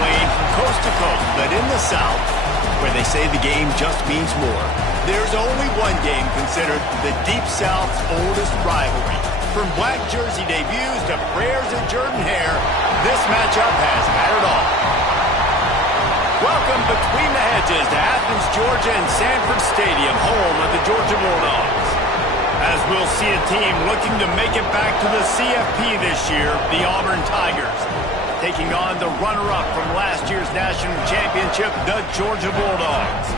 playing from coast to coast, but in the South, where they say the game just means more, there's only one game considered the Deep South's oldest rivalry. From black jersey debuts to prayers and Jordan hair, this matchup has had it all. Welcome between the hedges to Athens, Georgia and Sanford Stadium, home of the Georgia Bulldogs. As we'll see a team looking to make it back to the CFP this year, the Auburn Tigers, taking on the runner-up from last year's national championship, the Georgia Bulldogs.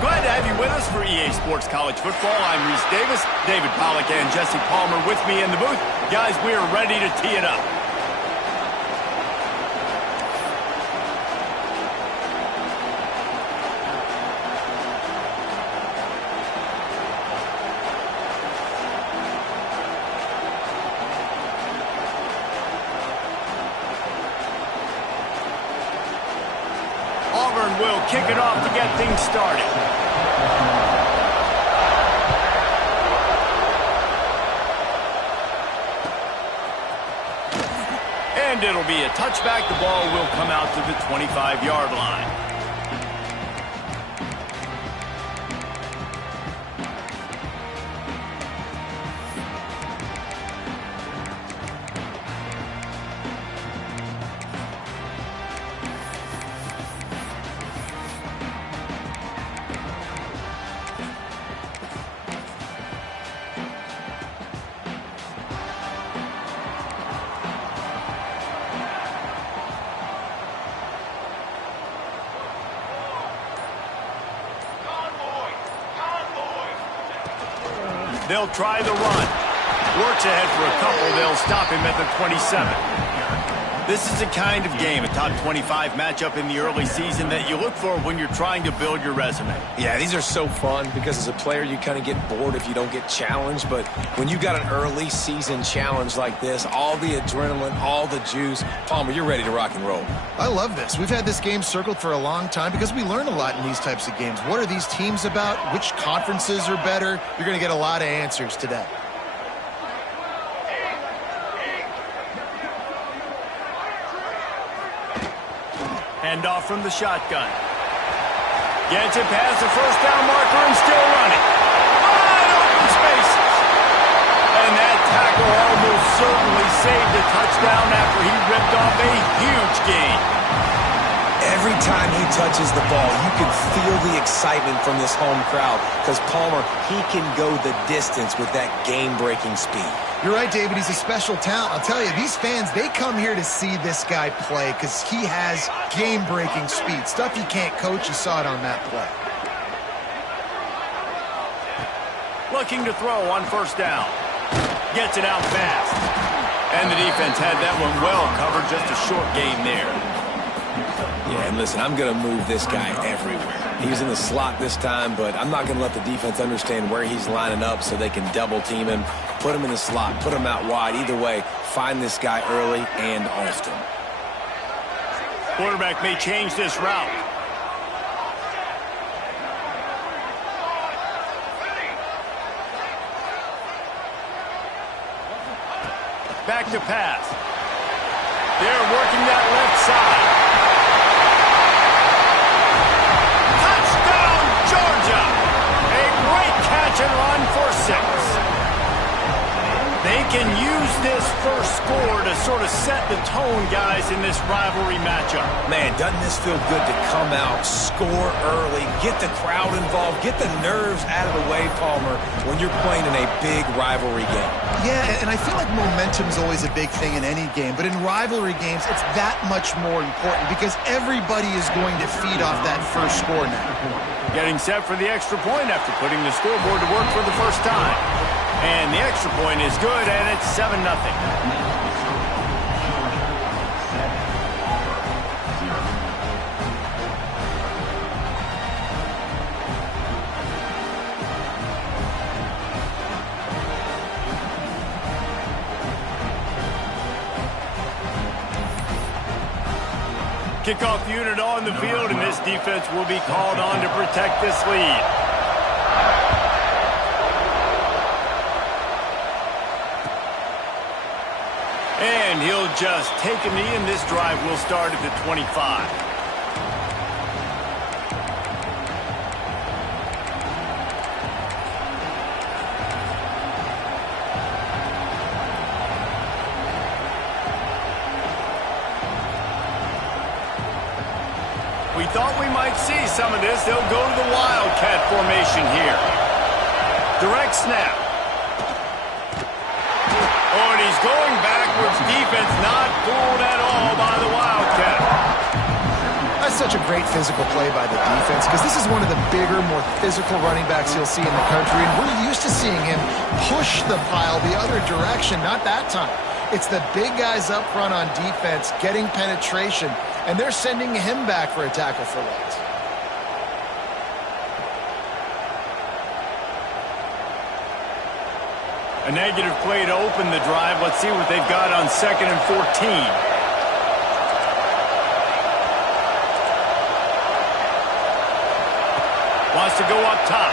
Glad to have you with us for EA Sports College Football. I'm Reese Davis, David Pollack and Jesse Palmer with me in the booth. Guys, we are ready to tee it up. Auburn will kick it off to get things started. And it'll be a touchback. The ball will come out to the 25-yard line. They'll try the run. Works ahead for a couple. They'll stop him at the 27. This is the kind of game, a top 25 matchup in the early season, that you look for when you're trying to build your resume. Yeah, these are so fun because as a player, you kind of get bored if you don't get challenged. But when you got an early season challenge like this, all the adrenaline, all the juice, Palmer, you're ready to rock and roll. I love this. We've had this game circled for a long time because we learn a lot in these types of games. What are these teams about? Which conferences are better? You're going to get a lot of answers today. Hand off from the shotgun. Gets it past the first down marker and still running. Wide open spaces. And that tackle almost certainly saved a touchdown after he ripped off a huge gain. Every time he touches the ball, you can feel the excitement from this home crowd because Palmer, he can go the distance with that game-breaking speed. You're right, David. He's a special talent. I'll tell you, these fans, they come here to see this guy play because he has game-breaking speed. Stuff you can't coach. You saw it on that play. Looking to throw on first down. Gets it out fast. And the defense had that one well covered. Just a short gain there. Yeah, and listen, I'm going to move this guy everywhere. He was in the slot this time, but I'm not going to let the defense understand where he's lining up so they can double-team him, put him in the slot, put him out wide. Either way, find this guy early and often. Quarterback may change this route. Back to pass. They're working that left side. Georgia, a great catch and run for 6. They can use this first score to sort of set the tone, guys, in this rivalry matchup. Man, doesn't this feel good to come out, score early, get the crowd involved, get the nerves out of the way, Palmer, when you're playing in a big rivalry game? Yeah, and I feel like momentum's always a big thing in any game, but in rivalry games, it's that much more important because everybody is going to feed off that first score now. Getting set for the extra point after putting the scoreboard to work for the first time. And the extra point is good, and it's 7-0. Kickoff unit on the field, and this defense will be called on to protect this lead. And he'll adjust, take a knee, and this drive will start at the 25. We thought we might see some of this. They'll go to the Wildcat formation here. Direct snap. Oh, and he's going backwards. Defense not fooled at all by the Wildcat. That's such a great physical play by the defense because this is one of the bigger, more physical running backs you'll see in the country, and we're used to seeing him push the pile the other direction. Not that time. It's the big guys up front on defense getting penetration, and they're sending him back for a tackle for loss. A negative play to open the drive. Let's see what they've got on 2nd and 14. Wants to go up top.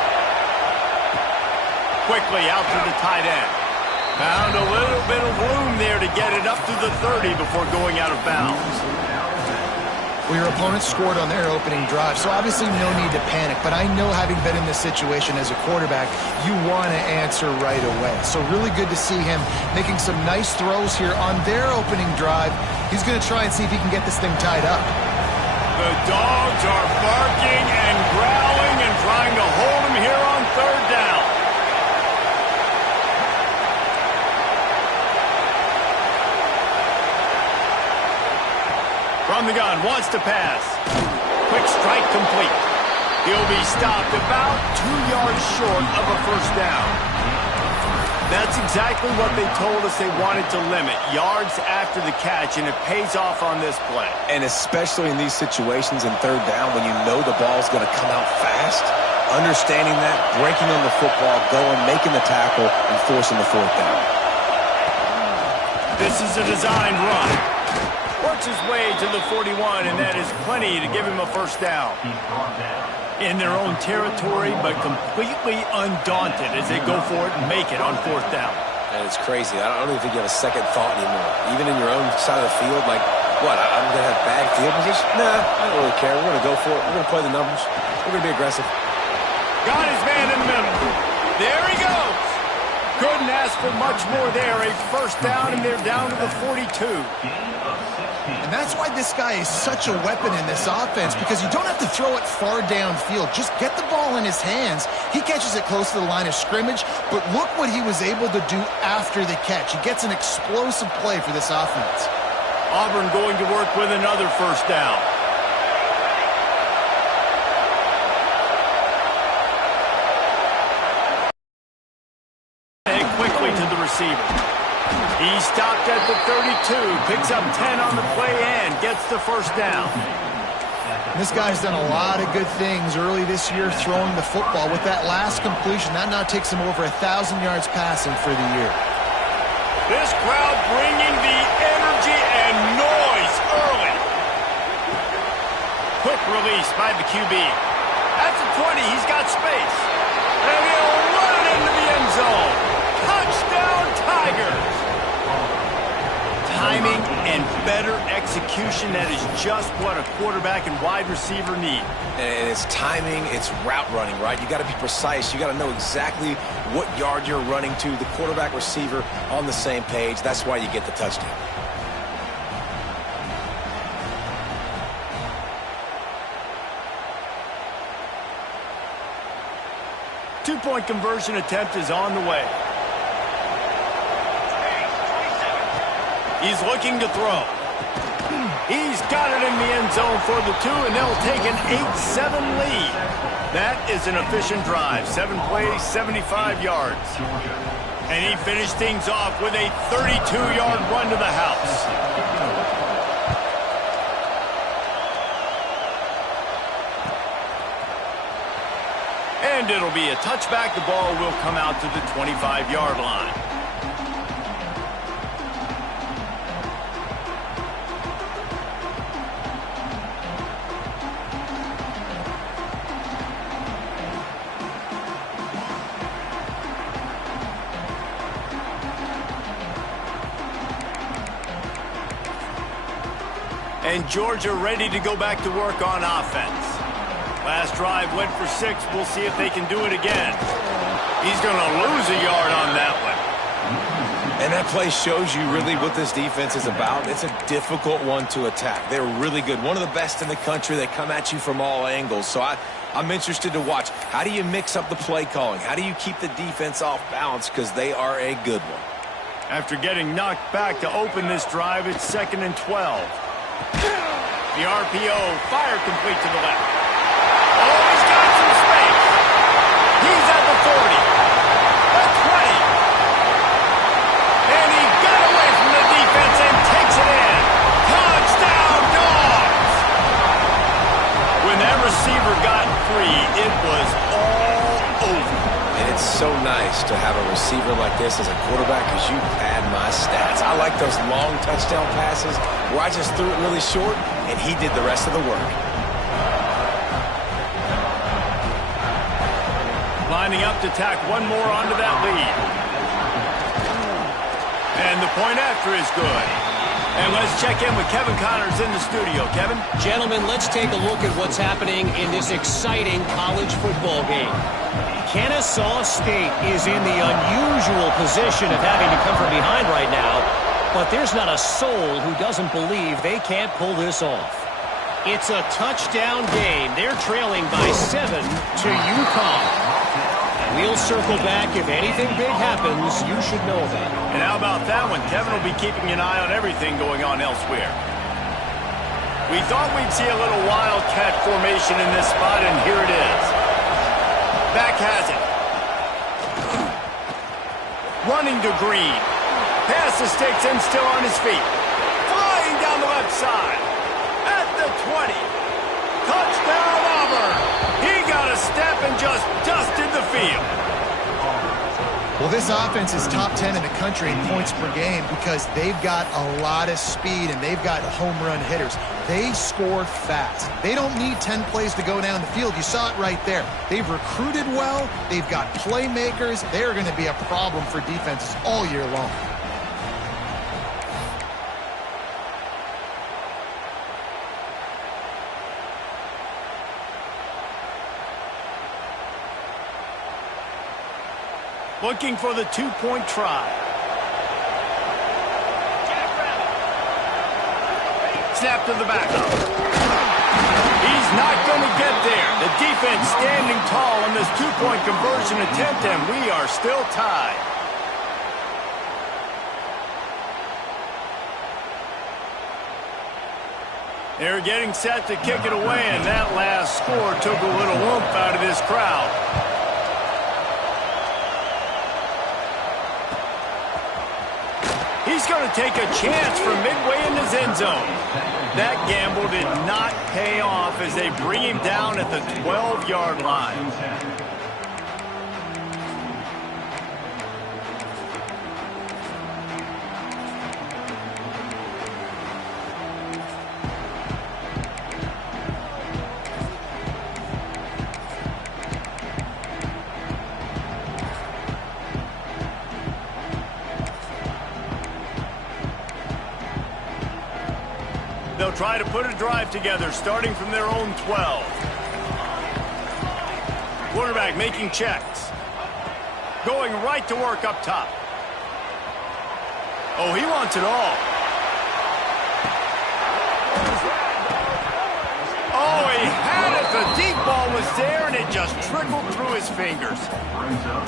Quickly out to the tight end. Found a little bit of room there to get it up to the 30 before going out of bounds. Well, your opponent scored on their opening drive, so obviously no need to panic. But I know, having been in this situation as a quarterback, you want to answer right away. So really good to see him making some nice throws here on their opening drive. He's going to try and see if he can get this thing tied up. The dogs are barking and growling and trying to hold him here on 3rd down. From the gun, wants to pass. Quick strike complete. He'll be stopped about 2 yards short of a 1st down. That's exactly what they told us they wanted to limit. Yards after the catch, and it pays off on this play. And especially in these situations in 3rd down when you know the ball's going to come out fast, understanding that, breaking on the football, going, making the tackle, and forcing the 4th down. This is a designed run. Works his way to the 41, and that is plenty to give him a 1st down. In their own territory, but completely undaunted as they go for it and make it on 4th down. And it's crazy. I don't even think you have a second thought anymore. Even in your own side of the field, like, what, I'm going to have bad field position? Nah, I don't really care. We're going to go for it. We're going to play the numbers. We're going to be aggressive. Got his man in the middle. There he goes. Couldn't ask for much more there. A 1st down, and they're down to the 42. And that's why this guy is such a weapon in this offense, because you don't have to throw it far downfield. Just get the ball in his hands. He catches it close to the line of scrimmage, but look what he was able to do after the catch. He gets an explosive play for this offense. Auburn going to work with another 1st down. Quickly to the receiver. He stopped at the 32, picks up 10 on the play and gets the 1st down. This guy's done a lot of good things early this year throwing the football. With that last completion, that now takes him over 1,000 yards passing for the year. This crowd bringing the energy and noise early. Quick release by the QB. At the 20, he's got space. And he'll run it into the end zone. Touchdown, Tigers! Timing and better execution, that is just what a quarterback and wide receiver need. And it's timing, it's route running, right? You got to be precise. You got to know exactly what yard you're running to. The quarterback, receiver on the same page. That's why you get the touchdown. Two-point conversion attempt is on the way. He's looking to throw. He's got it in the end zone for the 2, and they'll take an 8-7 lead. That is an efficient drive. 7 plays, 75 yards. And he finished things off with a 32-yard run to the house. And it'll be a touchback. The ball will come out to the 25-yard line. And Georgia ready to go back to work on offense. Last drive went for 6. We'll see if they can do it again. He's going to lose a yard on that one. And that play shows you really what this defense is about. It's a difficult one to attack. They're really good. One of the best in the country. They come at you from all angles. So I'm interested to watch. How do you mix up the play calling? How do you keep the defense off balance? Because they are a good one. After getting knocked back to open this drive, it's 2nd and 12. The RPO, fire complete to the left. Oh, he's got some space. He's at the 40. The 20. And he got away from the defense and takes it in. Touchdown, Dogs! When that receiver got free, it was all over. And it's so nice to have a receiver like this as a quarterback because you pad my stats. I like those long touchdown passes where I just threw it really short and he did the rest of the work. Lining up to tack one more onto that lead. And the point after is good. And let's check in with Kevin Connors in the studio. Kevin? Gentlemen, let's take a look at what's happening in this exciting college football game. Kennesaw State is in the unusual position of having to come from behind right now, but there's not a soul who doesn't believe they can't pull this off. It's a touchdown game. They're trailing by 7 to UConn. We'll circle back. If anything big happens, you should know about it. And how about that one? Kevin will be keeping an eye on everything going on elsewhere. We thought we'd see a little wildcat formation in this spot, and here it is. Back has it. Running to Green. Pass the sticks and still on his feet. Flying down the left side. At the 20. Touchdown, Auburn. He got a step and just dusted the field. Well, this offense is top 10 in the country in points per game because they've got a lot of speed and they've got home run hitters. They score fast. They don't need 10 plays to go down the field. You saw it right there. They've recruited well. They've got playmakers. They're going to be a problem for defenses all year long. Looking for the two-point try. Snap to the backup. He's not going to get there. The defense standing tall on this two-point conversion attempt, and we are still tied. They're getting set to kick it away, and that last score took a little oomph out of this crowd. He's going to take a chance from midway in his end zone. That gamble did not pay off as they bring him down at the 12-yard line. They'll try to put a drive together, starting from their own 12. Quarterback making checks. Going right to work up top. Oh, he wants it all. Oh, he had it. The deep ball was there, and it just trickled through his fingers.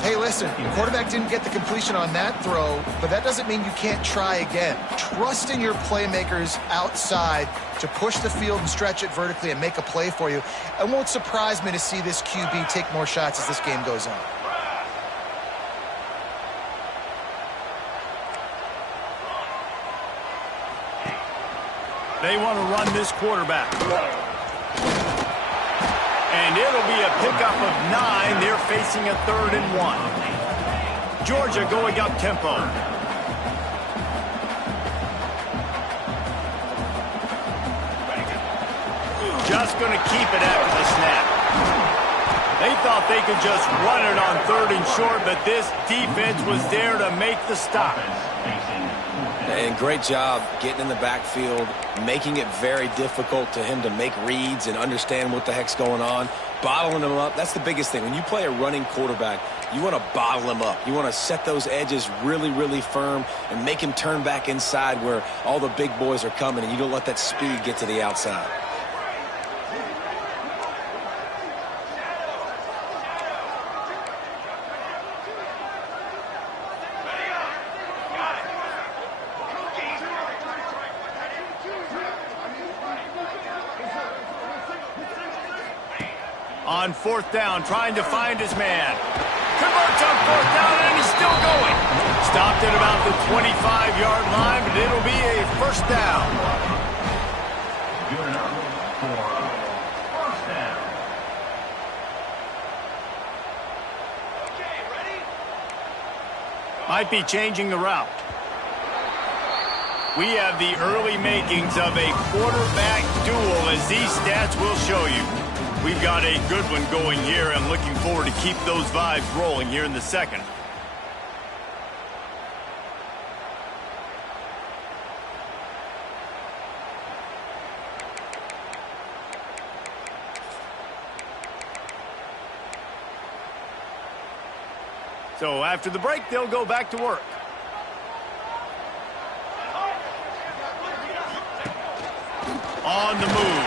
Hey, listen, the quarterback didn't get the completion on that throw, but that doesn't mean you can't try again. Trust in your playmakers outside to push the field and stretch it vertically and make a play for you. It won't surprise me to see this QB take more shots as this game goes on. They want to run this quarterback. And it'll be a pickup of 9. They're facing a 3rd and 1. Georgia going up tempo. Just going to keep it after the snap. They thought they could just run it on 3rd and short, but this defense was there to make the stop. And great job getting in the backfield, making it very difficult to him to make reads and understand what the heck's going on. Bottling him up, that's the biggest thing. When you play a running quarterback, you want to bottle him up. You want to set those edges really, really firm and make him turn back inside where all the big boys are coming, and you don't let that speed get to the outside. On fourth down, trying to find his man. Converts on fourth down, and he's still going. Stopped at about the 25-yard line, but it'll be a first down. Good enough for first down. Okay, ready? Might be changing the route. We have the early makings of a quarterback duel, as these stats will show you. We've got a good one going here. I'm looking forward to keep those vibes rolling here in the second. So after the break, they'll go back to work. On the move.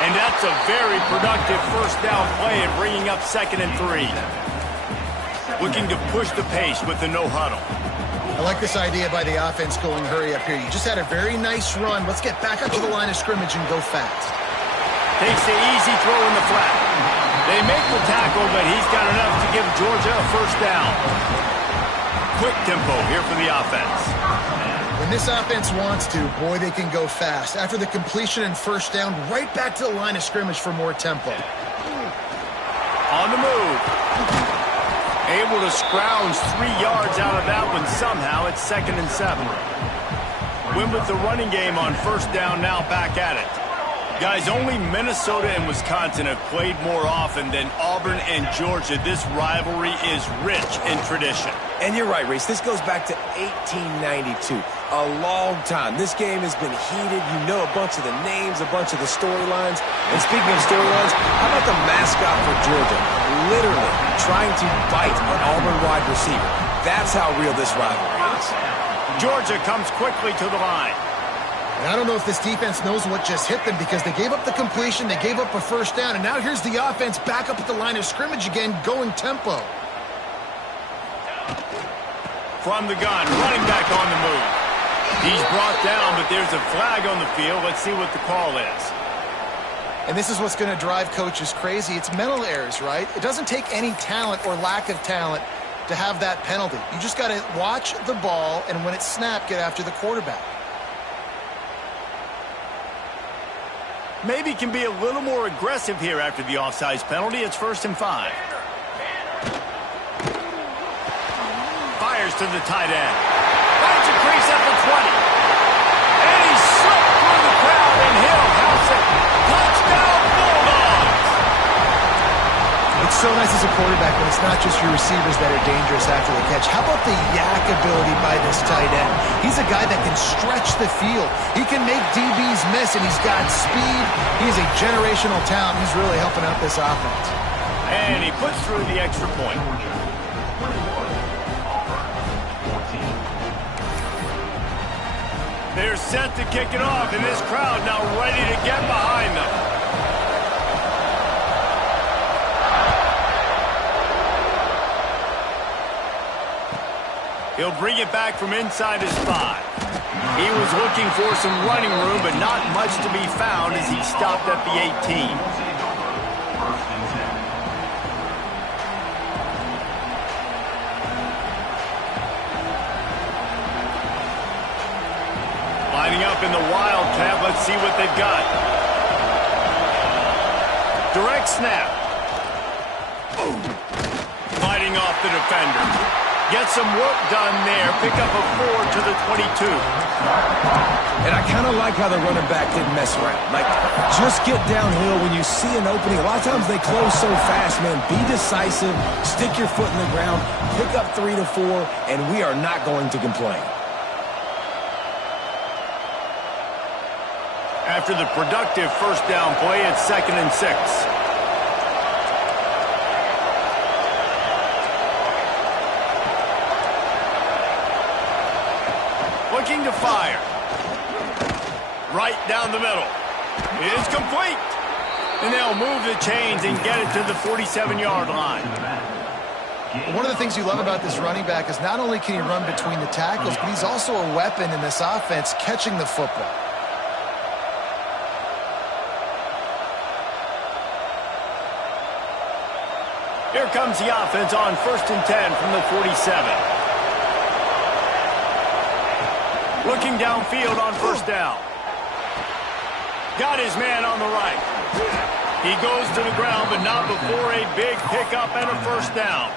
And that's a very productive first down play and bringing up 2nd and 3. Looking to push the pace with the no huddle. I like this idea by the offense going hurry up here. You just had a very nice run. Let's get back up to the line of scrimmage and go fast. Takes the easy throw in the flat. They make the tackle, but he's got enough to give Georgia a first down. Quick tempo here for the offense. When this offense wants to, boy, they can go fast. After the completion and first down, right back to the line of scrimmage for more tempo. On the move. Able to scrounge 3 yards out of that one somehow. It's 2nd and 7. Win with the running game on first down, now back at it. Guys, only Minnesota and Wisconsin have played more often than Auburn and Georgia. This rivalry is rich in tradition. And you're right, Reese. This goes back to 1892. A long time. This game has been heated. You know a bunch of the names, a bunch of the storylines. And speaking of storylines, how about the mascot for Georgia? Literally trying to bite an Auburn wide receiver. That's how real this rivalry is. Georgia comes quickly to the line. And I don't know if this defense knows what just hit them because they gave up the completion, they gave up a first down, and now here's the offense back up at the line of scrimmage again, going tempo. From the gun, running back on the move. He's brought down, but there's a flag on the field. Let's see what the call is. And this is what's going to drive coaches crazy. It's mental errors, right? It doesn't take any talent or lack of talent to have that penalty. You just got to watch the ball, and when it's snapped, get after the quarterback. Maybe can be a little more aggressive here after the offsides penalty. It's 1st and 5. Fires to the tight end. Finds a crease at the 20. And he slipped through the crowd, and Hill house it. Touchdown, Bulldogs! It's so nice as a quarterback when it's not just your receivers that are dangerous after the catch. How about the yak ability by this tight end? He's a guy that can stretch the field. He can make DBs miss, and he's got speed. He's a generational talent. He's really helping out this offense. And he puts through the extra point. They're set to kick it off, and this crowd now ready to get behind them. He'll bring it back from inside his 5. He was looking for some running room, but not much to be found as he stopped at the 18. Lining up in the Wildcat. Let's see what they've got. Direct snap. Fighting off the defender. Get some work done there. Pick up a 4 to the 22. And I kind of like how the running back didn't mess around. Like, just get downhill when you see an opening. A lot of times they close so fast, man. Be decisive. Stick your foot in the ground. Pick up 3 to 4, and we are not going to complain. After the productive first down play, it's 2nd and 6. Looking to fire. Right down the middle. It is complete. And they'll move the chains and get it to the 47-yard line. One of the things you love about this running back is not only can he run between the tackles, but he's also a weapon in this offense catching the football. Here comes the offense on 1st and 10 from the 47. Looking downfield on 1st down. Got his man on the right. He goes to the ground, but not before a big pickup and a 1st down.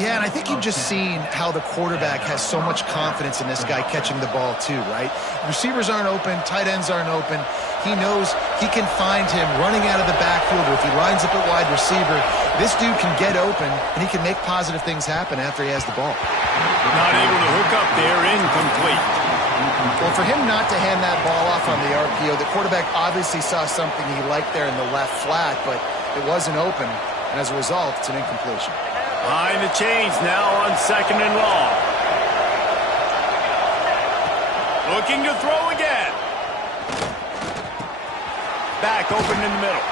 Yeah, and I think you've just seen how the quarterback has so much confidence in this guy catching the ball too, right? Receivers aren't open, tight ends aren't open. He knows he can find him running out of the backfield, or if he lines up at wide receiver, this dude can get open, and he can make positive things happen after he has the ball. Not able to hook up there, incomplete. Well, for him not to hand that ball off on the RPO, the quarterback obviously saw something he liked there in the left flat, but it wasn't open, and as a result, it's an incompletion. Behind the chains now on 2nd and long. Looking to throw again. Back open in the middle.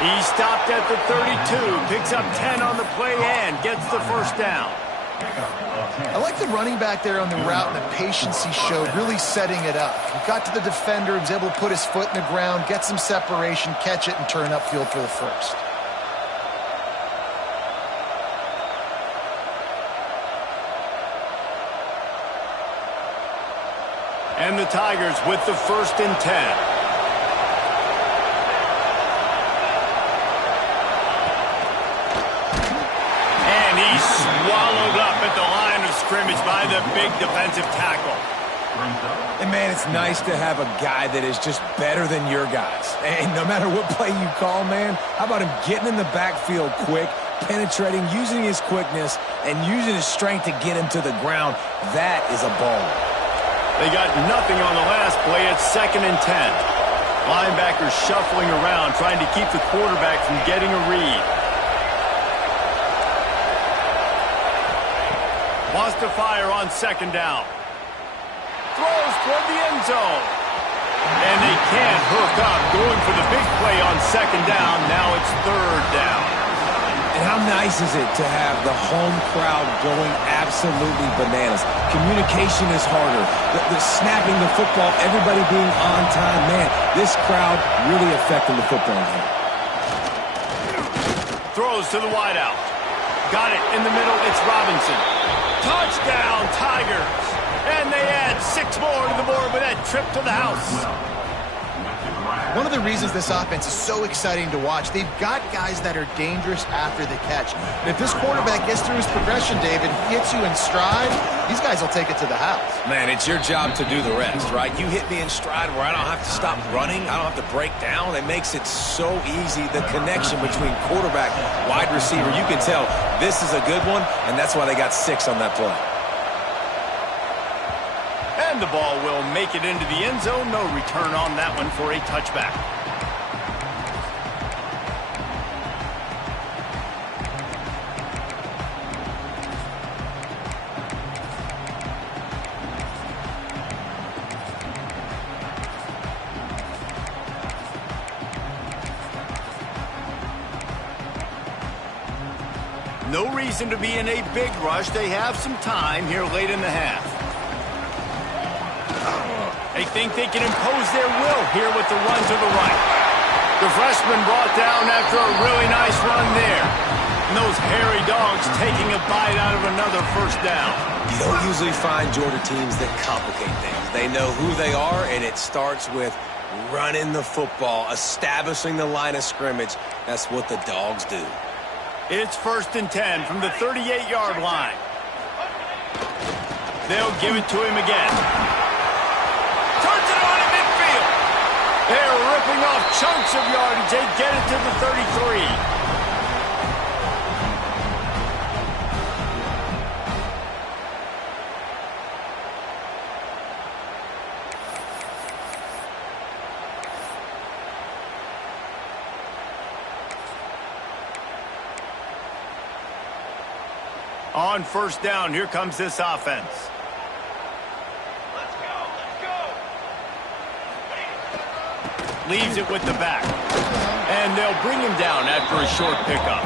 He stopped at the 32, picks up 10 on the play and gets the 1st down. I like the running back there on the route and the patience he showed, really setting it up. He got to the defender, he was able to put his foot in the ground, get some separation, catch it, and turn upfield for the 1st. And the Tigers with the 1st and 10. Swallowed up at the line of scrimmage by the big defensive tackle. And, man, it's nice to have a guy that is just better than your guys. And no matter what play you call, man, how about him getting in the backfield quick, penetrating, using his quickness, and using his strength to get him to the ground? That is a ball. They got nothing on the last play. It's 2nd and 10. Linebackers shuffling around, trying to keep the quarterback from getting a read. Wants to fire on 2nd down. Throws toward the end zone. And they can't hook up. Going for the big play on 2nd down. Now it's 3rd down. And how nice is it to have the home crowd going absolutely bananas? Communication is harder. The snapping the football, everybody being on time. Man, this crowd really affecting the football game. Throws to the wideout. Got it in the middle. It's Robinson. Touchdown, Tigers. And they add 6 more to the board with that trip to the house. One of the reasons this offense is so exciting to watch, they've got guys that are dangerous after the catch. And if this quarterback gets through his progression, David, hits you in stride, these guys will take it to the house. Man, it's your job to do the rest, right? You hit me in stride where I don't have to stop running. I don't have to break down. It makes it so easy, the connection between quarterback, wide receiver. You can tell this is a good one, and that's why they got 6 on that play. And the ball will make it into the end zone. No return on that one for a touchback. No reason to be in a big rush. They have some time here late in the half. They think they can impose their will here with the run to the right. The freshman brought down after a really nice run there. And those hairy dogs taking a bite out of another 1st down. You don't usually find Georgia teams that complicate things. They know who they are, and it starts with running the football, establishing the line of scrimmage. That's what the dogs do. It's 1st and 10 from the 38-yard line. They'll give it to him again. Turns it on in midfield. They're ripping off chunks of yardage. They get it to the 33. On first down, here comes this offense. Let's go. Leaves it with the back. And they'll bring him down after a short pickup.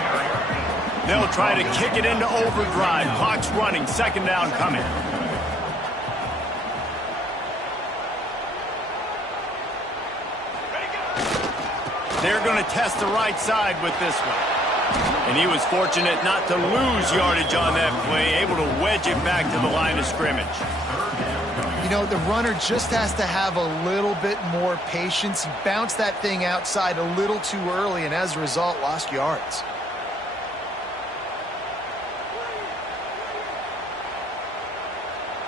They'll try to kick it into overdrive. Clock's running. Second down coming. They're going to test the right side with this one. And he was fortunate not to lose yardage on that play, able to wedge it back to the line of scrimmage. You know, the runner just has to have a little bit more patience. He bounced that thing outside a little too early, and as a result, lost yards.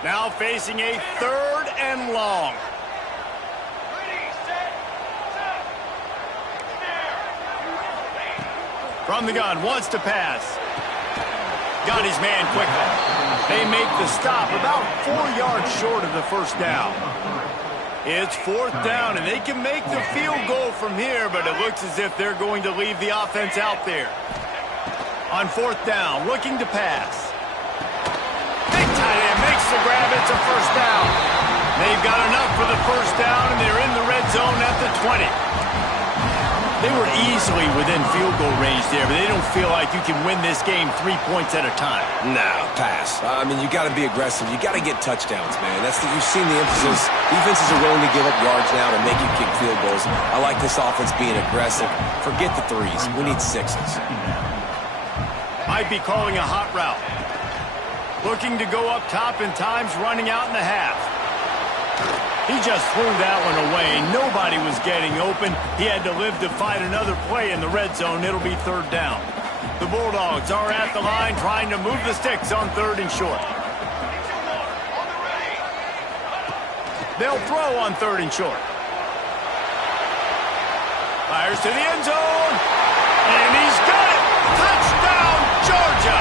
Now facing a third and long. From the gun, wants to pass. Got his man quickly. They make the stop about 4 yards short of the first down. It's fourth down, and they can make the field goal from here, but it looks as if they're going to leave the offense out there. On fourth down, looking to pass. Big tight end makes the grab. It's a first down. They've got enough for the first down, and they're in the red zone at the 20. They were easily within field goal range there, but they don't feel like you can win this game 3 points at a time. No, pass. I mean, you got to be aggressive. You got to get touchdowns, man. You've seen the emphasis. Defenses are willing to give up yards now to make you kick field goals. I like this offense being aggressive. Forget the threes. We need sixes. Might be calling a hot route. Looking to go up top, and time's running out in the half. He just threw that one away. Nobody was getting open. He had to live to fight another play in the red zone. It'll be third down. The Bulldogs are at the line trying to move the sticks on third and short. They'll throw on third and short. Fires to the end zone. And he's got it. Touchdown, Georgia.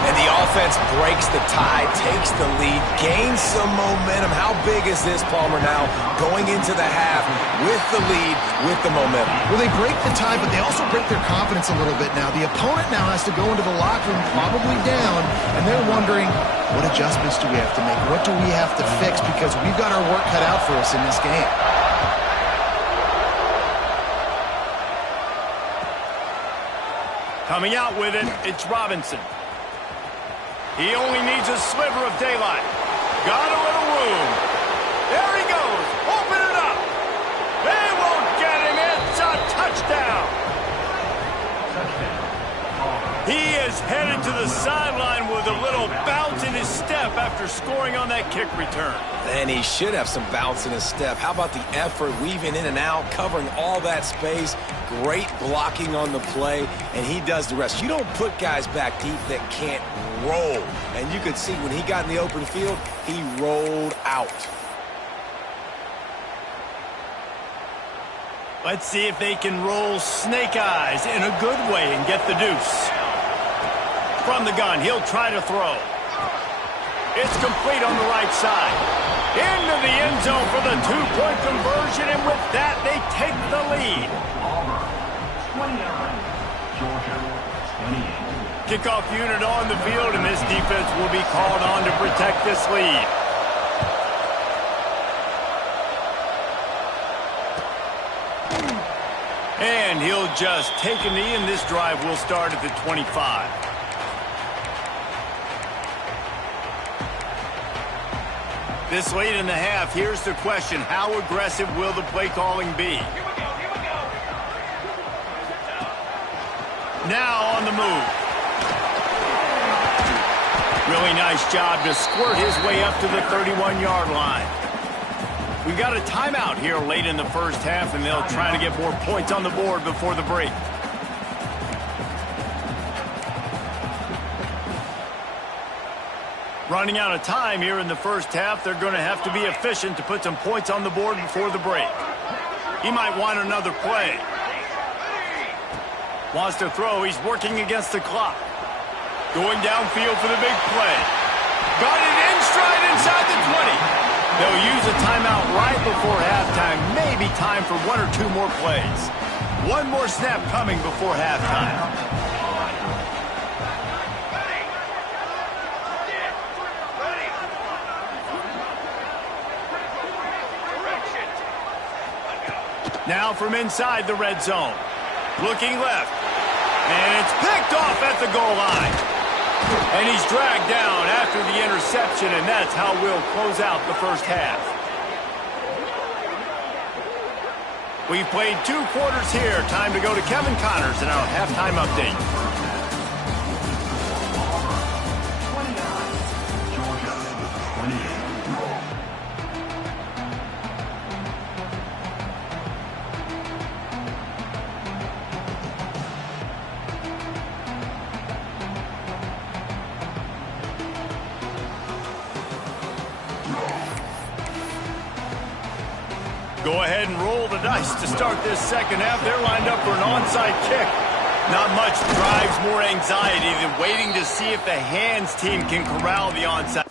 And the offense breaks the tie, takes the lead, gains some momentum. How big is this, Palmer, now going into the half with the lead, with the momentum? Well, they break the tie, but they also break their confidence a little bit now. The opponent now has to go into the locker room probably down, and they're wondering, what adjustments do we have to make? What do we have to fix? Because we've got our work cut out for us in this game. Coming out with it, it's Robinson. He only needs a sliver of daylight. Got a little room. There he goes. Open it up. They won't get him. It's a touchdown. He is headed to the sideline with a little bounce in his step after scoring on that kick return. And he should have some bounce in his step. How about the effort, weaving in and out, covering all that space, great blocking on the play, and he does the rest. You don't put guys back deep that can't roll. And you could see when he got in the open field, he rolled out. Let's see if they can roll snake eyes in a good way and get the deuce. From the gun, he'll try to throw. It's complete on the right side. Into the end zone for the two-point conversion, and with that, they take the lead. 29, Georgia 28. Kickoff unit on the field, and this defense will be called on to protect this lead. And he'll just take a knee, and this drive will start at the 25. This late in the half, here's the question. How aggressive will the play calling be? Now on the move. Really nice job to squirt his way up to the 31-yard line. We've got a timeout here late in the first half, and they'll try to get more points on the board before the break. Running out of time here in the first half, they're going to have to be efficient to put some points on the board before the break. He might want another play. Wants to throw. He's working against the clock. Going downfield for the big play. Got it in stride inside the 20. They'll use a timeout right before halftime. Maybe time for one or two more plays. One more snap coming before halftime. Now from inside the red zone. Looking left. And it's picked off at the goal line. And he's dragged down after the interception, and that's how we'll close out the first half. We've played 2 quarters here. Time to go to Kevin Connors in our halftime update. Go ahead and roll the dice to start this second half. They're lined up for an onside kick. Not much drives more anxiety than waiting to see if the hands team can corral the onside.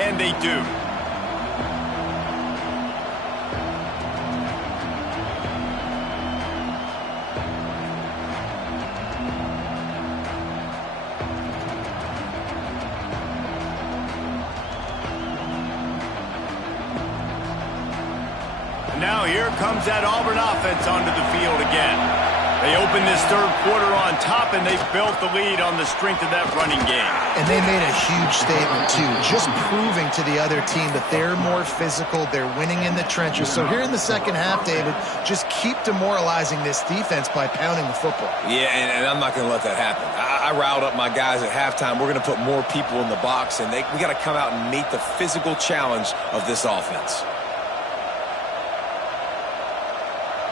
And they do. Now here comes that Auburn offense onto the field again. They opened this third quarter on top, and they've built the lead on the strength of that running game. And they made a huge statement, too, just proving to the other team that they're more physical, they're winning in the trenches. So here in the second half, David, just keep demoralizing this defense by pounding the football. Yeah, and I'm not going to let that happen. I riled up my guys at halftime. We're going to put more people in the box, and we got to come out and meet the physical challenge of this offense.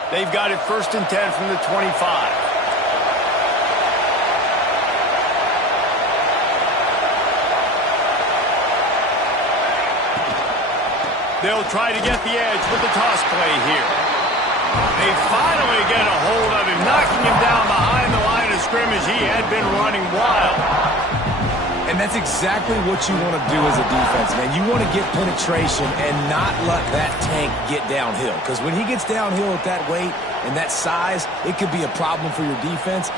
They've got it 1st and 10 from the 25. They'll try to get the edge with the toss play here. They finally get a hold of him, knocking him down behind the line of scrimmage. He had been running wild. And that's exactly what you want to do as a defense, man. You want to get penetration and not let that tank get downhill. Because when he gets downhill at that weight and that size, it could be a problem for your defense.